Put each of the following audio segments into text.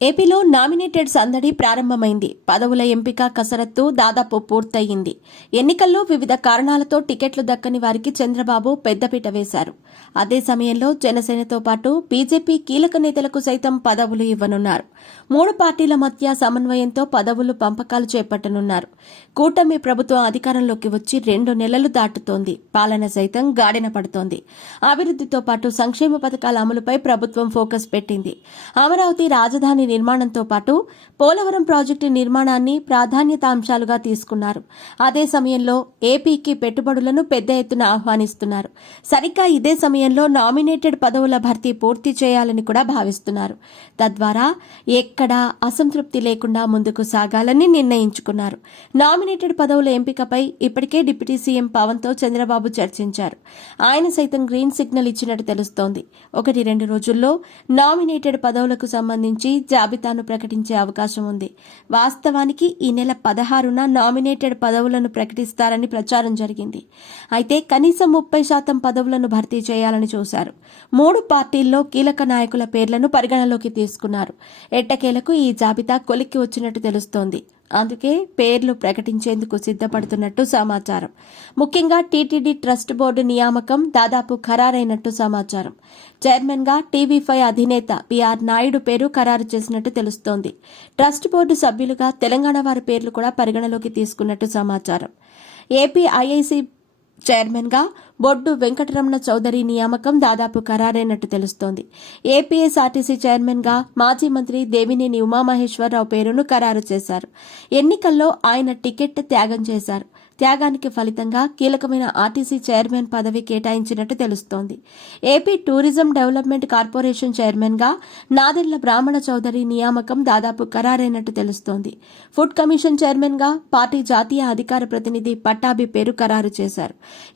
ఏపీలో నామినేటెడ్ సందడి ప్రారంభమైంది. పదవుల ఎంపిక కసరత్తు దాదాపు పూర్తయింది. ఎన్నికల్లో వివిధ కారణాలతో టికెట్లు దక్కని వారికి చంద్రబాబు పెద్దపీట వేశారు. అదే సమయంలో జనసేనతో పాటు బీజేపీ కీలక నేతలకు సైతం పదవులు ఇవ్వనున్నారు. 3 పార్టీల మధ్య సమన్వయంతో పదవులు పంపకాలు చేపట్టనున్నారు. కూటమి ప్రభుత్వం అధికారంలోకి వచ్చి 2 నెలలు దాటుతోంది. పాలన సైతం గాడిన పడుతోంది. అభివృద్ధితో పాటు సంక్షేమ పథకాల అమలుపై ప్రభుత్వం ఫోకస్ పెట్టింది. అమరావతి రాజధాని నిర్మాణంతో పాటు పోలవరం ప్రాజెక్టు నిర్మాణాన్ని ప్రాధాన్యతాంశాలుగా తీసుకున్నారు. అదే సమయంలో ఏపీకి పెట్టుబడులను పెద్ద ఎత్తున ఆహ్వానిస్తున్నారు. సరిగ్గా ఇదే సమయంలో నామినేటెడ్ పదవుల భర్తీ పూర్తి చేయాలని కూడా భావిస్తున్నారు. తద్వారా ఎక్కడా అసంతృప్తి లేకుండా ముందుకు సాగాలని నిర్ణయించుకున్నారు. నామినేటెడ్ పదవుల ఎంపికపై ఇప్పటికే డిప్యూటీ సీఎం పవన్తో చంద్రబాబు చర్చించారు. ఆయన సైతం గ్రీన్ సిగ్నల్ ఇచ్చినట్టు తెలుస్తోంది. 1-2 రోజుల్లో నామినేటెడ్ పదవులకు సంబంధించి జాబితాను ప్రకటించే అవకాశం ఉంది. వాస్తవానికి ఈ నెల 16న నామినేటెడ్ పదవులను ప్రకటిస్తారని ప్రచారం జరిగింది. అయితే కనీసం 30% పదవులను భర్తీ చేయాలని చూశారు. 3 పార్టీల్లో కీలక నాయకుల పేర్లను పరిగణలోకి తీసుకున్నారు. ఎట్టకేలకు ఈ జాబితా కొలిక్కి వచ్చినట్టు తెలుస్తోంది. అందుకే పేర్లు ప్రకటించేందుకు సిద్ధపడుతున్నట్టు సమాచారం. ముఖ్యంగా టీటీడీ ట్రస్ట్ బోర్డు నియామకం దాదాపు ఖరారైనట్టు సమాచారం. చైర్మన్గా టీవీ5 అధినేత పిఆర్ నాయుడు పేరు ఖరారు చేసినట్టు తెలుస్తోంది. ట్రస్ట్ బోర్డు సభ్యులుగా తెలంగాణ వారి పేర్లు కూడా పరిగణలోకి తీసుకున్నట్టు సమాచారం. ఏపీ ఐఐసీ చైర్మన్గా బొడ్డు వెంకటరమణ చౌదరి నియామకం దాదాపు ఖరారైనట్టు తెలుస్తోంది. ఏపీఎస్ఆర్టీసీ చైర్మన్గా మాజీ మంత్రి దేవినేని ఉమామహేశ్వరరావు పేరును ఖరారు చేశారు. ఎన్నికల్లో ఆయన టికెట్ త్యాగం చేశారు. త్యాగానికి ఫలితంగా కీలకమైన ఆర్టీసీ చైర్మన్ పదవి కేటాయించినట్టు తెలుస్తోంది. ఏపీ టూరిజం డెవలప్మెంట్ కార్పొరేషన్ చైర్మన్గా నాదెళ్ల బ్రాహ్మణ చౌదరి నియామకం దాదాపు ఖరారైనట్టు తెలుస్తోంది. ఫుడ్ కమిషన్ చైర్మన్గా పార్టీ జాతీయ అధికార ప్రతినిధి పట్టాభి పేరు ఖరారు చేశారు.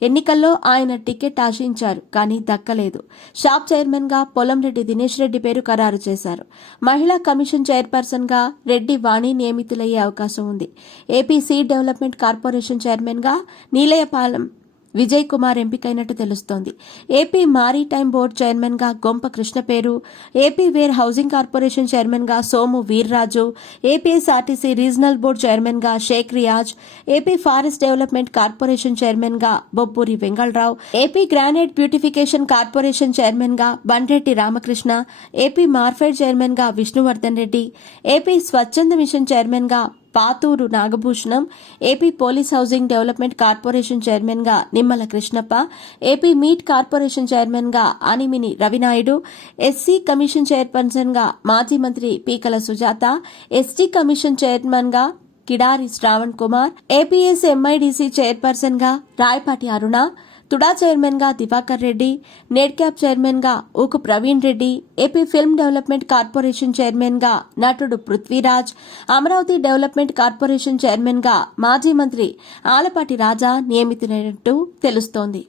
ఎన్నికల్లో ఆయన టికెట్ ఆశించారు, కానీ దక్కలేదు. షాప్ చైర్మన్గా పొలంరెడ్డి దినేష్ రెడ్డి పేరు ఖరారు చేశారు. మహిళా కమిషన్ చైర్పర్సన్గా రెడ్డి వాణి నియమితులయ్యే అవకాశం ఉంది. ఏపీ సీడ్ డెవలప్మెంట్ కార్పొరేషన్ చైర్మన్గా నీలయపాలెం విజయ్ కుమార్ ఎంపికైనట్టు తెలుస్తోంది. ఏపీ మారిటైమ్ బోర్డు చైర్మన్గా గొంప కృష్ణ పేరు, ఏపీ వేర్ హౌసింగ్ కార్పొరేషన్ చైర్మన్గా Somu Veerraju, APSRTC regional board చైర్మన్గా Shaik Riyaz, AP forest development corporation చైర్మన్గా Bobburi Vengalarao, AP granite beautification corporation చైర్మన్గా బండ్రెడ్డి రామకృష్ణ, ఏపీ మార్ఫెడ్ చైర్మన్గా విష్ణువర్ధన్ రెడ్డి, ఏపీ స్వచ్ఛంద మిషన్ చైర్మన్గా Pathuru Nagabhushanam, AP police housing development corporation చైర్మన్గా Nimmala Krishnappa, AP meat corporation చైర్మన్గా ఆనిమిని రవినాయుడు, ఎస్సీ కమిషన్ చైర్పర్సన్గా మాజీ మంత్రి పీకల సుజాత, ఎస్టీ కమిషన్ చైర్మన్గా కిడారి శ్రావణ్ కుమార్, ఏపీఎస్ ఎంఐడిసి చైర్పర్సన్గా రాయపాటి అరుణ, తుడా చైర్మన్గా దివాకర్ రెడ్డి, నెడ్ క్యాప్ చైర్మన్గా Uku Praveen Reddy, AP film development corporation చైర్మన్గా నటుడు పృథ్వీరాజ్, అమరావతి డెవలప్మెంట్ కార్పొరేషన్ చైర్మన్గా మాజీ మంత్రి ఆలపాటి రాజా నియమితులైనట్టు తెలుస్తోంది.